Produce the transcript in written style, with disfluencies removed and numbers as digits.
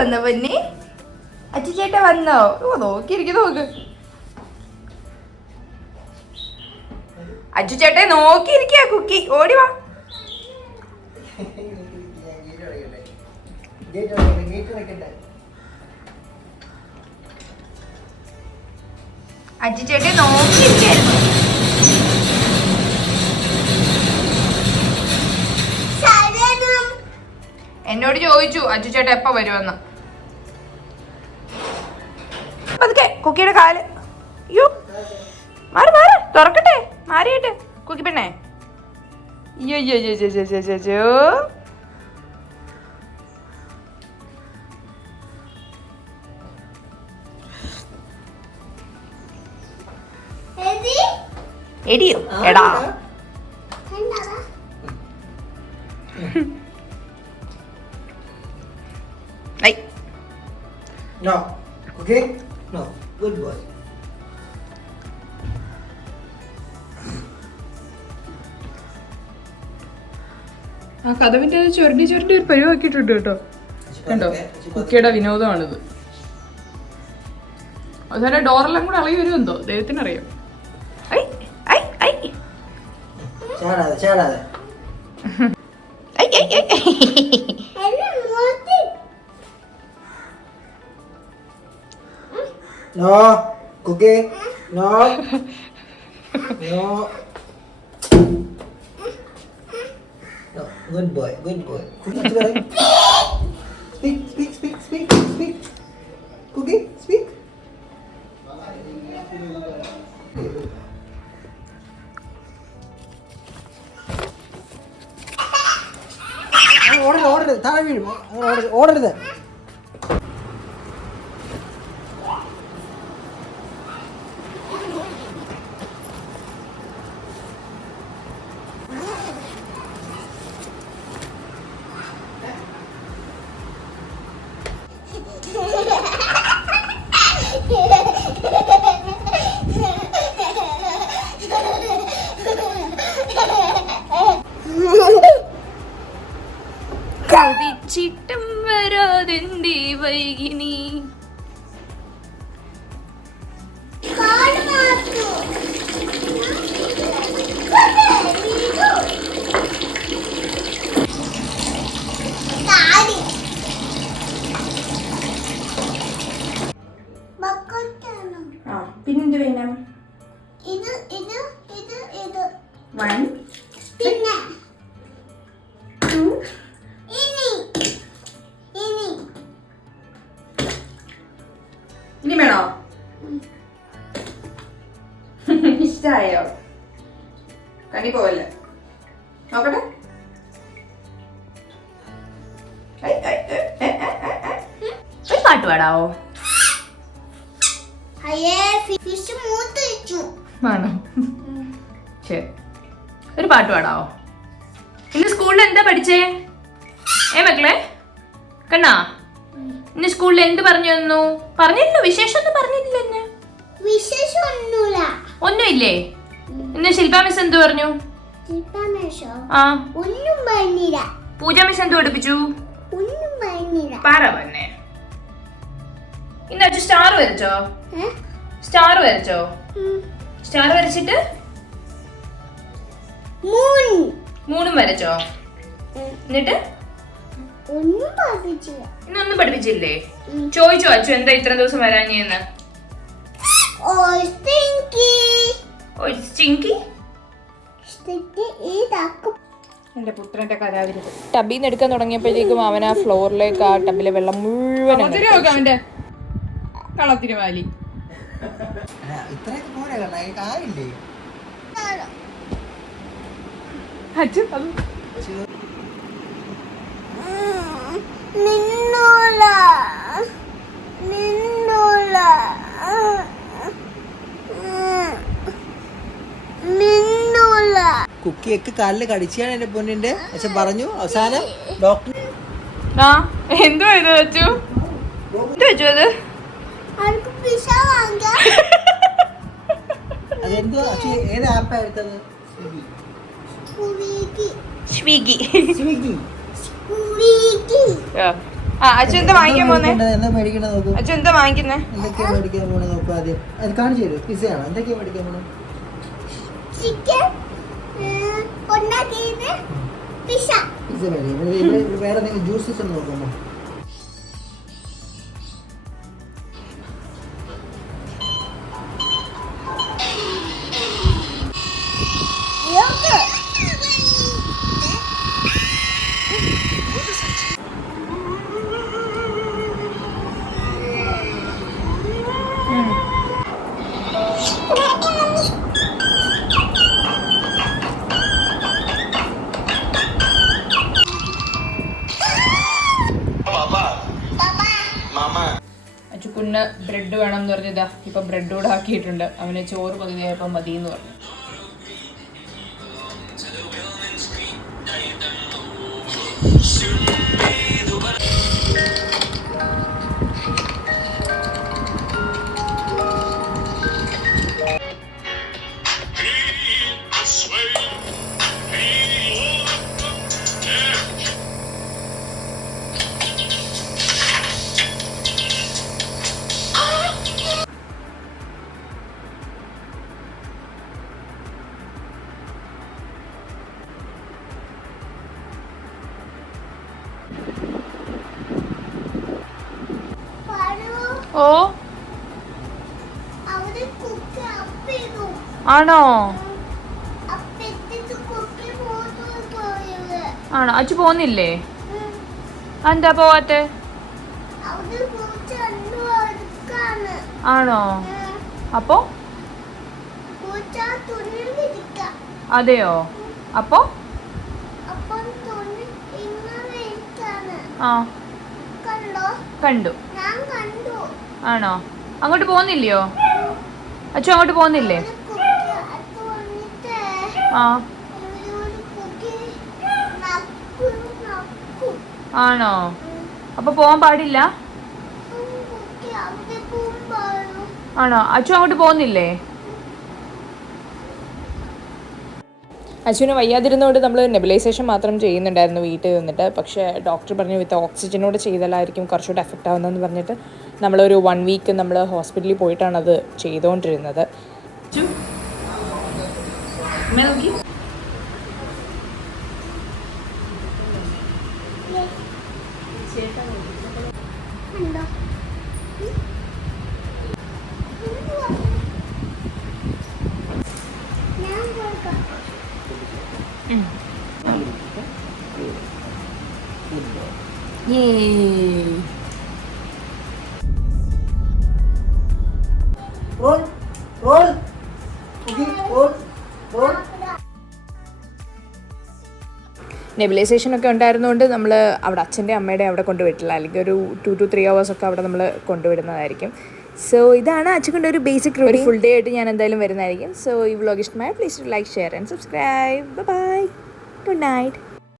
വന്നോ പൊന്നെ? അച്ചുചേട്ട വന്നോ? ഓ നോക്കിയിരിക്കും നോക്ക്. അച്ചുചേട്ടെ നോക്കിയിരിക്കുക കുക്കി. ഓടിവാ. അച്ചുചേട്ടെ നോക്കിയിരിക്കായിരുന്നു. എന്നോട് ചോദിച്ചു അച്ചുചേട്ട എപ്പ വരുമെന്ന്. അതൊക്കെ കുക്കിയുടെ കാല്. അയ്യോ മാറി മാറി തുറക്കട്ടെ. മാറിയിട്ട് കുക്കി പെണ്ണേ. അയ്യോ എടിയോ എടാ. No. Okay? No. Good boy. ആ കഥവിന്റെ ചുരണ്ടി ചുരണ്ടി ഒരു പരിവാക്കിയിട്ടുണ്ട് കേട്ടോ. കണ്ടോ കുക്കിയുടെ വിനോദമാണിത്. അതുപോലെ ഡോറെല്ലാം കൂടെ ഇളകി വരുമെന്തോ ദൈവത്തിനറിയാം. No. Cookie. No. No. No. Good boy. Good boy. Speak. Speak. Speak. Speak. Speak. Cookie. Speak. ഓടരുത് താഴെ വീഴും. ഓടരുത്. ചിട്ടം വരാതെന്തി വൈകിനി. പിന്നെന്ത് വേണം? ഇത് ഇത് ഇത് ഇത് 1 പിന്നെ 2 ഇനി വേണോ? ഇഷ്ടായോ? കണി പോവല്ലേ? നോക്കട്ടെ. ഒരു പാട്ട് പാടാവോ? ആണോ? ശരി, ഒരു പാട്ട് പാടാവോ? ഇന്ന് സ്കൂളിൽ എന്താ പഠിച്ചേ? മക്കളെ കണ്ണാ, ഇന്ന് സ്കൂളിൽ എന്ത് പറഞ്ഞു തന്നു? പറഞ്ഞില്ലോ, വിശേഷം പറഞ്ഞില്ല. ഒന്നുമില്ലേ? ഇന്ന് ശില്പ മിസ് എന്ത് പറഞ്ഞു? പൂജ മിസ് എന്ത് പഠിപ്പിച്ചു? പറ പറഞ്ഞേ. ഇന്ന് അച്ഛൻ സ്റ്റാർ വരച്ചോ? സ്റ്റാർ വരച്ചിട്ട് മൂന്നും വരച്ചോ? എന്നിട്ട് ഇന്നൊന്നും പഠിപ്പിച്ചില്ലേ? ചോദിച്ചോ അച്ഛൻ എന്താ ഇത്ര ദിവസം വരാഞ്ഞെന്ന്? എന്റെ പുത്രന്റെ കലാവിരുത്. ടബിന്ന് എടുക്കാൻ തുടങ്ങിയപ്പോഴേക്കും അവൻ ആ ഫ്ലോറിലേക്ക് ആ ടബിലെ വെള്ളം മുഴുവൻ അവന്റെ കളത്തിരുവാലി. കുക്കിയൊക്കെ കാലില് കടിച്ചാണ് എന്റെ പൊന്നിന്റെ. പക്ഷെ പറഞ്ഞു അവസാനം ഡോക്ടർ എന്തോ ഇത് വെച്ചു. അത് അതെന്തോ ഏത് ആപ്പാ എടുത്തത്? സ്വിഗ്ഗി. അച്ഛൻ എന്താ വാങ്ങിക്കാൻ പോന്നെ? എന്താ മേടിക്കണ നോക്കൂ. അച്ഛൻ എന്താ വാങ്ങിക്കുന്നേ? എന്തൊക്കെയാ മേടിക്കാൻ പോണേ നോക്കൂ ആദ്യം. അത് കാണിച്ചു തരൂ. പിസയാണോ? എന്തൊക്കെയാ മേടിക്കാൻ പോണേ? പിസ മേടിക്കും. വേറെ എന്തെങ്കിലും ജ്യൂസസ് ഒന്ന് നോക്കുമ്പോ അച്ചുക്കുഞ്ഞ് ബ്രെഡ് വേണം എന്ന് പറഞ്ഞതാ. ഇപ്പൊ ബ്രെഡ് കൂടെ ആക്കിയിട്ടുണ്ട്. അവന് ചോറ് പകുതിയായപ്പോ മതി എന്ന് പറഞ്ഞു. ഓ ആണോ? ആണോ? അച്ഛൻ പോന്നില്ലേ? എന്താ പോവാത്തെ? ആണോ? അപ്പോ അതെയോ? അപ്പോ ആ കണ്ടു. ആണോ? അങ്ങോട്ട് പോകുന്നില്ലയോ? അച്ഛൻ അങ്ങോട്ട് പോകുന്നില്ലേ? ആ ആണോ? അപ്പൊ പോവാൻ പാടില്ല? ആണോ? അച്ഛൻ അങ്ങോട്ട് പോകുന്നില്ലേ? അച്ഛന് വയ്യാതിരുന്നതുകൊണ്ട് നമ്മൾ നെബുലൈസേഷൻ മാത്രം ചെയ്യുന്നുണ്ടായിരുന്നു വീട്ടിൽ നിന്നിട്ട്. പക്ഷേ ഡോക്ടർ പറഞ്ഞു വിത്ത് ഓക്സിജനോട് ചെയ്താലായിരിക്കും കുറച്ചുകൂടെ എഫക്റ്റ് ആവുന്നതെന്ന് പറഞ്ഞിട്ട് നമ്മളൊരു 1 വീക്ക് നമ്മൾ ഹോസ്പിറ്റലിൽ പോയിട്ടാണ് അത് ചെയ്തുകൊണ്ടിരുന്നത്. Roll, roll, okay, roll, roll. Nebulisation ഒക്കെ ഉണ്ടായിരുന്നുകൊണ്ട് നമ്മൾ അവിടെ അച്ഛൻ്റെ അമ്മയുടെ അവിടെ കൊണ്ടുവിട്ടില്ല. അല്ലെങ്കിൽ ഒരു 2 to 3 hours ഒക്കെ അവിടെ നമ്മൾ കൊണ്ടുവിടുന്നതായിരിക്കും. സോ ഇതാണ് അച്ഛൻ്റെ ഒരു ബേസിക് റൂട്ടീൻ. ഫുൾ ഡേ ആയിട്ട് ഞാൻ എന്തായാലും വരുന്നതായിരിക്കും. സോ ഈ വ്ളോഗ് ഇഷ്ടമായ please like, share and subscribe. Bye, good night.